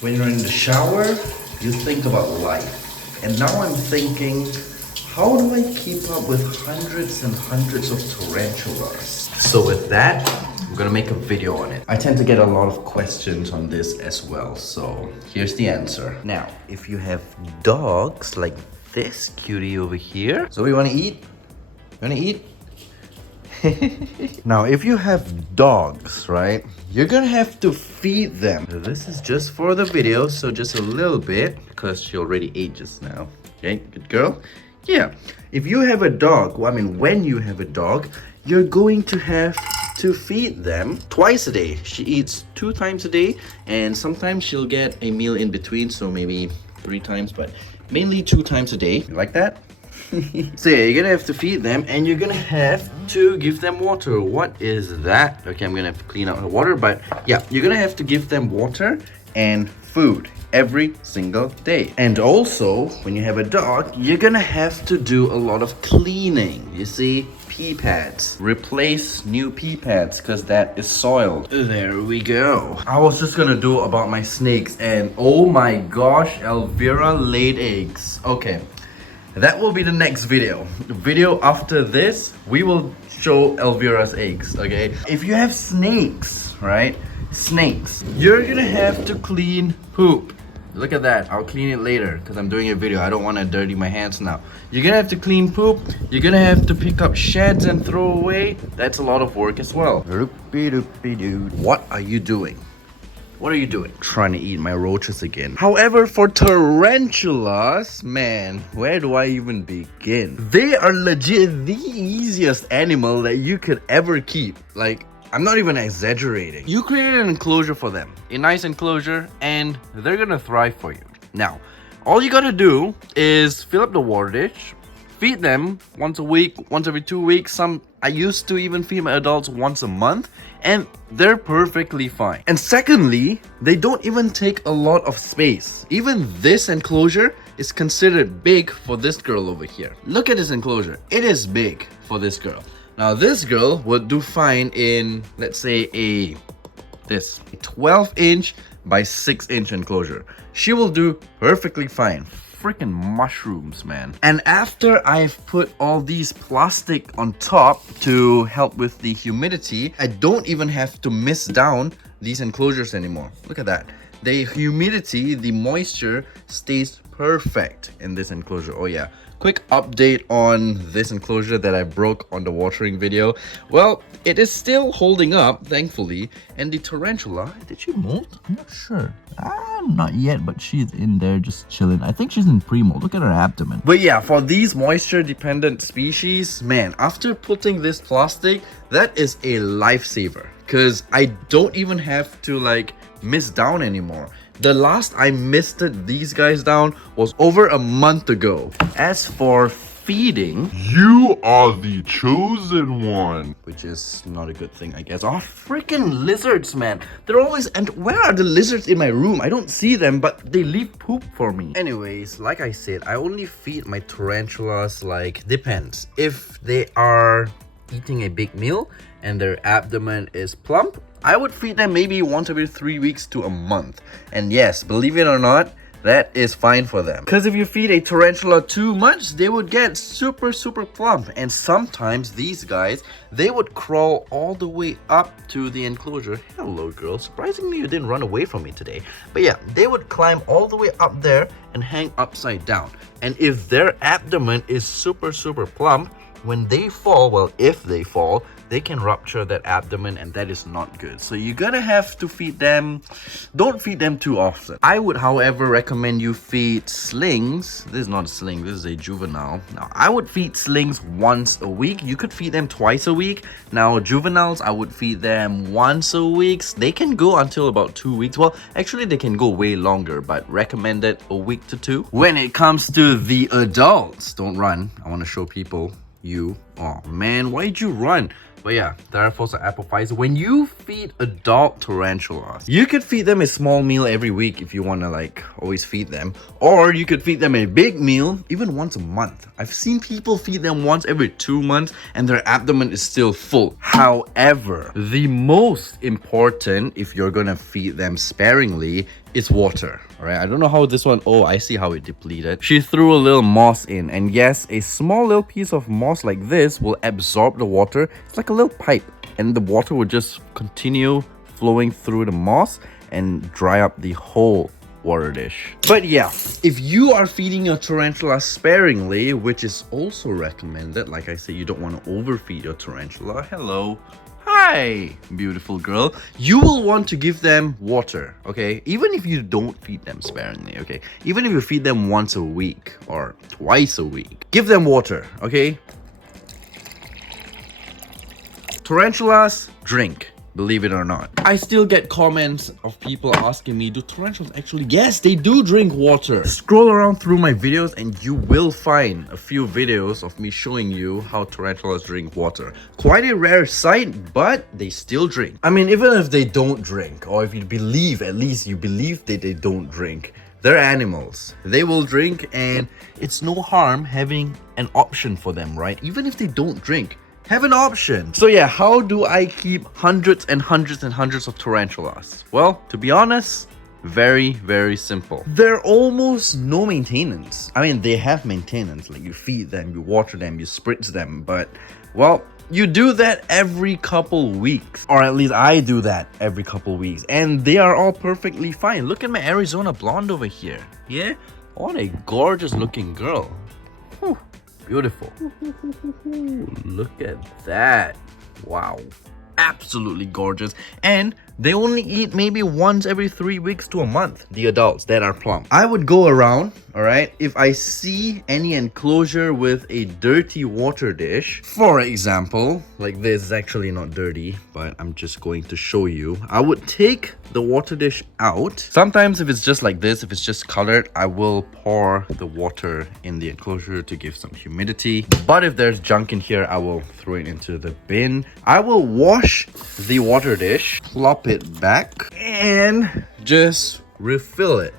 When you're in the shower, you think about life. And now I'm thinking, how do I keep up with hundreds and hundreds of tarantulas? So with that, I'm gonna make a video on it. I tend to get a lot of questions on this as well, so here's the answer. Now, if you have dogs like this cutie over here, so you wanna eat? You wanna eat? Now, if you have dogs, right, you're gonna have to feed them. This is just for the video, so just a little bit, because she already ate just now. Okay, good girl. Yeah, if you have a dog, well, I mean, when you have a dog, you're going to have to feed them twice a day. She eats 2 times a day, and sometimes she'll get a meal in between, so maybe 3 times, but mainly 2 times a day. You like that? So yeah, you're gonna have to feed them, and you're gonna have to give them water. What is that? Okay, I'm gonna have to clean out her water, but yeah, you're gonna have to give them water and food every single day. And also, when you have a dog, you're gonna have to do a lot of cleaning. You see, pee pads. Replace new pee pads because that is soiled. There we go. I was just gonna do about my snakes, and oh my gosh, Elvira laid eggs. Okay. That will be the next video. The video after this, we will show Elvira's eggs, okay? If you have snakes, right? Snakes, you're gonna have to clean poop. Look at that. I'll clean it later because I'm doing a video. I don't want to dirty my hands now. You're gonna have to clean poop. You're gonna have to pick up sheds and throw away. That's a lot of work as well. What are you doing? What are you doing? Trying to eat my roaches again. However, for tarantulas, man, where do I even begin? They are legit the easiest animal that you could ever keep. Like, I'm not even exaggerating. You created an enclosure for them, a nice enclosure, and they're gonna thrive for you. Now, all you gotta do is fill up the water dish, feed them once a week, once every 2 weeks. I used to even feed my adults once a month, and they're perfectly fine. And secondly, they don't even take a lot of space. Even this enclosure is considered big for this girl over here. Look at this enclosure. It is big for this girl. Now this girl would do fine in, let's say, a 12-inch by 6-inch enclosure. She will do perfectly fine. Freaking mushrooms, man. And after I've put all these plastic on top to help with the humidity, I don't even have to mist down these enclosures anymore. Look at that. The humidity, the moisture stays perfect in this enclosure. Oh yeah, quick update on this enclosure that I broke on the watering video. Well, it is still holding up, thankfully. And the tarantula, did she molt? I'm not sure. Not yet, but she's in there just chilling. I think she's in pre-molt. Look at her abdomen. But yeah, for these moisture dependent species, man, after putting this plastic, that is a lifesaver. Because I don't even have to like mist down anymore. The last I misted these guys down was over a month ago. As for feeding, you are the chosen one. Which is not a good thing, I guess. Oh, freaking lizards, man. They're always... And where are the lizards in my room? I don't see them, but they leave poop for me. Anyways, like I said, I only feed my tarantulas, like, depends. If they are eating a big meal and their abdomen is plump, I would feed them maybe once every 3 weeks to a month. And yes, believe it or not, that is fine for them. Because if you feed a tarantula too much, they would get super plump. And sometimes these guys, they would crawl all the way up to the enclosure. Hello, girl. Surprisingly, you didn't run away from me today. But yeah, they would climb all the way up there and hang upside down. And if their abdomen is super plump, when they fall, well, if they fall, they can rupture that abdomen, and that is not good. So you're gonna have to feed them. Don't feed them too often. I would, however, recommend you feed slings. This is not a sling, this is a juvenile. Now, I would feed slings once a week. You could feed them twice a week. Now, juveniles, I would feed them once a week. They can go until about 2 weeks. Well, actually, they can go way longer, but recommended a week to 2. When it comes to the adults, don't run. I want to show people you. Oh man, why'd you run? But yeah, Tarantulas are apophytes. When you feed adult tarantulas, you could feed them a small meal every week if you want to like always feed them. Or you could feed them a big meal even once a month. I've seen people feed them once every 2 months and their abdomen is still full. However, the most important, if you're gonna feed them sparingly, it's water. All right, I don't know how this one, oh, I see how it depleted. She threw a little moss in, and yes, a small little piece of moss like this will absorb the water. It's like a little pipe, and the water will just continue flowing through the moss and dry up the whole water dish. But yeah, if you are feeding your tarantula sparingly, which is also recommended, like I said, you don't want to overfeed your tarantula. Hello. Hi, beautiful girl. You will want to give them water, okay? Even if you don't feed them sparingly, okay? Even if you feed them once a week or twice a week, give them water, okay? Tarantulas drink. Believe it or not. I still get comments of people asking me, do tarantulas actually? Yes, they do drink water. Scroll around through my videos and you will find a few videos of me showing you how tarantulas drink water. Quite a rare sight, but they still drink. I mean, even if they don't drink, or if you believe, at least you believe that they don't drink, they're animals. They will drink, and it's no harm having an option for them, right? Even if they don't drink, have an option. So yeah, how do I keep hundreds and hundreds and hundreds of tarantulas? Well, to be honest, very, very simple. They're almost no maintenance. I mean, they have maintenance, like you feed them, you water them, you spritz them, but well, you do that every couple weeks, or at least I do that every couple weeks, and they are all perfectly fine. Look at my Arizona blonde over here. Yeah, what a gorgeous looking girl. Whew. Beautiful. Look at that. Wow. Absolutely gorgeous. And they only eat maybe once every 3 weeks to a month, the adults that are plump. I would go around, all right, if I see any enclosure with a dirty water dish, for example, like this is actually not dirty, but I'm just going to show you. I would take the water dish out. Sometimes if it's just like this, if it's just colored, I will pour the water in the enclosure to give some humidity. But if there's junk in here, I will throw it into the bin. I will wash the water dish, plop it back, and just refill it.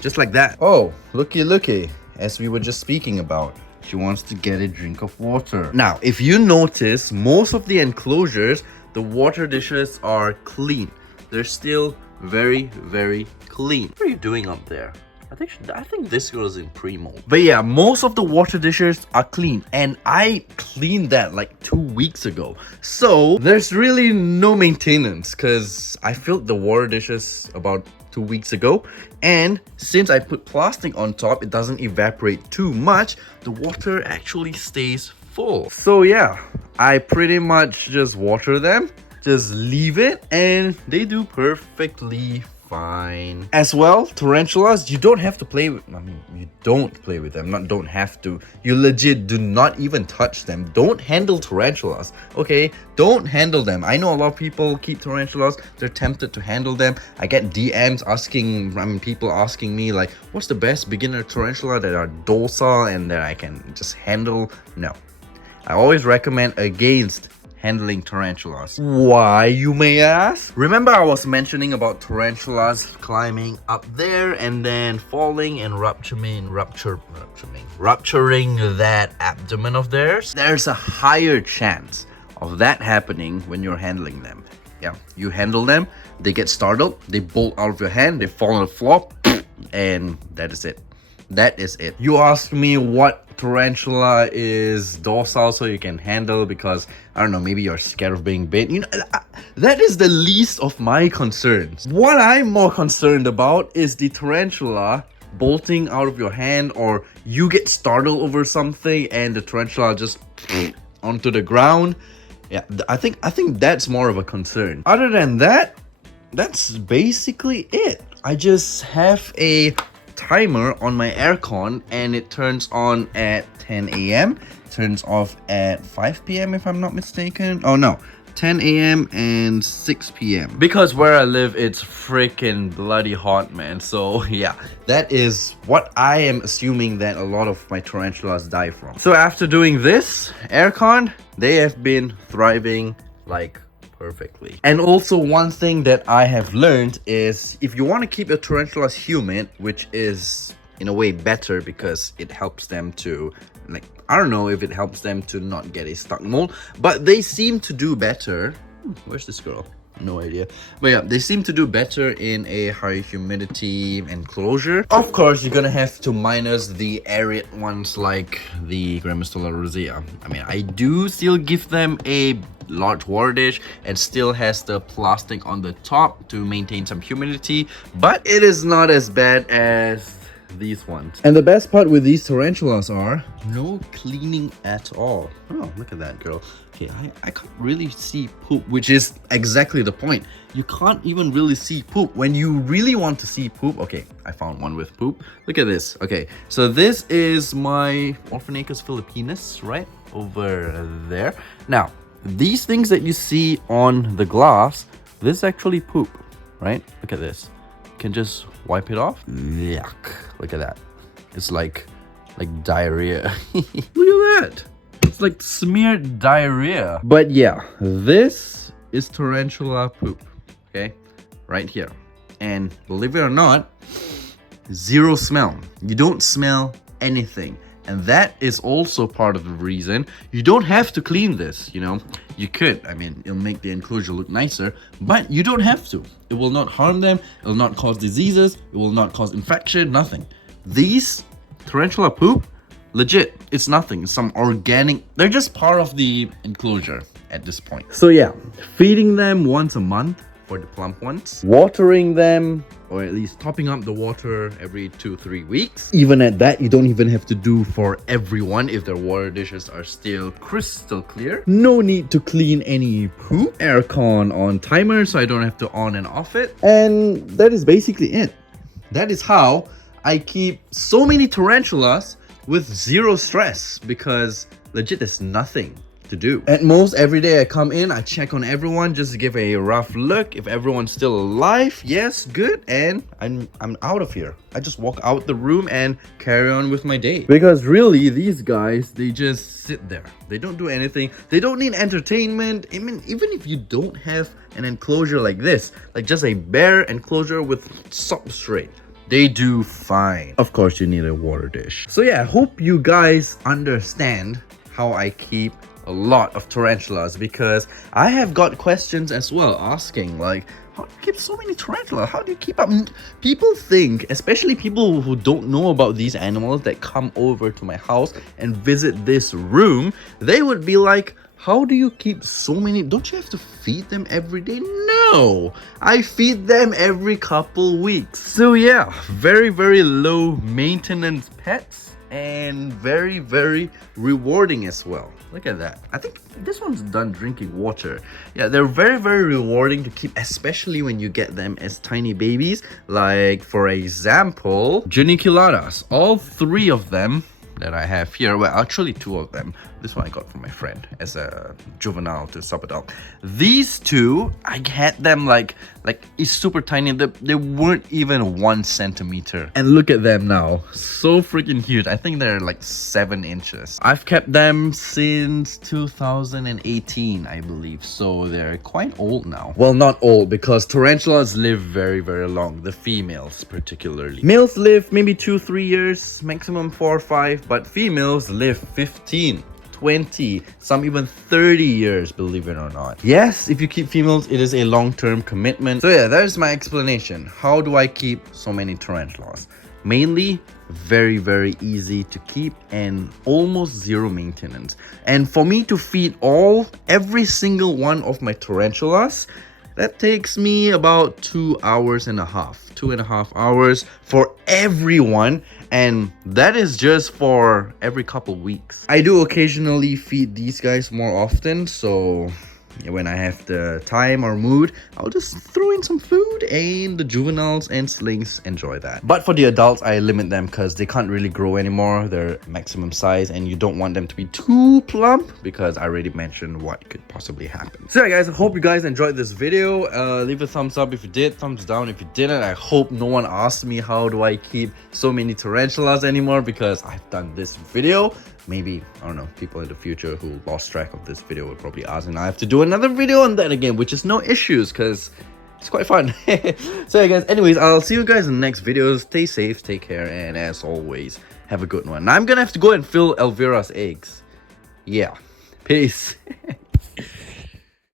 Just like that. Oh, looky, as we were just speaking about. She wants to get a drink of water. Now, if you notice, most of the enclosures, the water dishes are clean. They're still very, very clean. What are you doing up there? I think this girl's in pre-mold. But yeah, most of the water dishes are clean, and I cleaned that like 2 weeks ago. So there's really no maintenance, because I filled the water dishes about 2 weeks ago, and since I put plastic on top, it doesn't evaporate too much. The water actually stays full. So yeah, I pretty much just water them, just leave it, and they do perfectly fine. As well, tarantulas, you don't have to play with, I mean, you don't play with them, not don't have to. You legit do not even touch them. Don't handle tarantulas, okay? Don't handle them. I know a lot of people keep tarantulas. They're tempted to handle them. I get DMs asking, people asking me like, what's the best beginner tarantula that are docile and that I can just handle? No. I always recommend against handling tarantulas. Why, you may ask? Remember I was mentioning about tarantulas climbing up there and then falling and rupturing that abdomen of theirs? There's a higher chance of that happening when you're handling them. Yeah, you handle them, they get startled, they bolt out of your hand, they fall on the floor, and that is it. That is it. You asked me what tarantula is docile so you can handle because, I don't know, maybe you're scared of being bit. You know, that is the least of my concerns. What I'm more concerned about is the tarantula bolting out of your hand, or you get startled over something and the tarantula just onto the ground. Yeah, I think that's more of a concern. Other than that, that's basically it. I just have a timer on my aircon and it turns on at 10 a.m. turns off at 5 p.m. if I'm not mistaken. Oh no, 10 a.m. and 6 p.m. because where I live it's freaking bloody hot, man. So yeah, that is what I am assuming that a lot of my tarantulas die from. So after doing this aircon, they have been thriving like perfectly. And also one thing that I have learned is if you want to keep your tarantulas humid, which is in a way better because it helps them to, like, I don't know if it helps them to not get a stuck mold, but they seem to do better. Where's this girl? No idea. But yeah, they seem to do better in a high humidity enclosure. Of course, you're gonna have to minus the arid ones like the Grammostola rosea. I mean, I do still give them a large water dish and still has the plastic on the top to maintain some humidity, but it is not as bad as these ones. And the best part with these tarantulas are no cleaning at all. Oh, look at that girl. Okay, I can't really see poop, which is exactly the point. You can't even really see poop. When you really want to see poop, okay, I found one with poop. Look at this. Okay, so this is my Orphanacus philippinus right over there. Now, these things that you see on the glass, this is actually poop, right? Look at this. You can just wipe it off. Yuck. Look at that. It's like diarrhea. Look at that. It's like smeared diarrhea. But yeah, this is tarantula poop. Okay? Right here. And believe it or not, zero smell. You don't smell anything. And that is also part of the reason you don't have to clean this, you know. You could, I mean, it'll make the enclosure look nicer, but you don't have to. It will not harm them, it will not cause diseases, it will not cause infection, nothing. These tarantula poop, legit, it's nothing. It's some organic, they're just part of the enclosure at this point. So yeah, feeding them once a month for the plump ones, watering them, or at least topping up the water every 2-3 weeks. Even at that, you don't even have to do for everyone if their water dishes are still crystal clear. No need to clean any poop. Aircon on timer so I don't have to on and off it. And that is basically it. That is how I keep so many tarantulas with zero stress, because legit there's nothing to do. At most, every day I come in, I check on everyone just to give a rough look. If everyone's still alive, yes, good, and I'm out of here. I just walk out the room and carry on with my day. Because really, these guys, they just sit there. They don't do anything. They don't need entertainment. I mean, even if you don't have an enclosure like this, like just a bare enclosure with substrate, they do fine. Of course, you need a water dish. So yeah, I hope you guys understand how I keep a lot of tarantulas, because I have got questions as well asking like, how do you keep so many tarantulas? How do you keep up? People think, especially people who don't know about these animals that come over to my house and visit this room, they would be like, how do you keep so many? Don't you have to feed them every day? No, I feed them every couple weeks. So yeah, very, very low maintenance pets. And very, very rewarding as well. Look at that. I think this one's done drinking water. Yeah, they're very, very rewarding to keep, especially when you get them as tiny babies. Like, for example, Janiculatas. All 3 of them that I have here, well, actually 2 of them. This one I got from my friend as a juvenile to subadult. These 2, I had them like it's super tiny. They weren't even 1 centimeter. And look at them now, so freaking huge. I think they're like 7 inches. I've kept them since 2018, I believe. So they're quite old now. Well, not old, because tarantulas live very, very long. The females particularly. Males live maybe 2-3 years, maximum 4 or 5, but females live 15. 20, some even 30 years, believe it or not. Yes, if you keep females, it is a long-term commitment. So yeah, that is my explanation. How do I keep so many tarantulas? Mainly, very, very easy to keep and almost zero maintenance. And for me to feed every single one of my tarantulas, that takes me about 2.5 hours, 2.5 hours for everyone. And that is just for every couple weeks. I do occasionally feed these guys more often, so when I have the time or mood, I'll just throw in some food and the juveniles and slings enjoy that. But for the adults, I limit them because they can't really grow anymore. They're maximum size and you don't want them to be too plump, because I already mentioned what could possibly happen. So yeah guys, I hope you guys enjoyed this video. Leave a thumbs up if you did, thumbs down if you didn't. I hope no one asked me how do I keep so many tarantulas anymore, because I've done this video. Maybe, I don't know, people in the future who lost track of this video will probably ask, and I have to do another video on that again, which is no issues because it's quite fun. So yeah guys, anyways, I'll see you guys in the next videos. Stay safe, take care, and as always, have a good one. Now I'm gonna have to go and fill Elvira's eggs. Yeah, peace.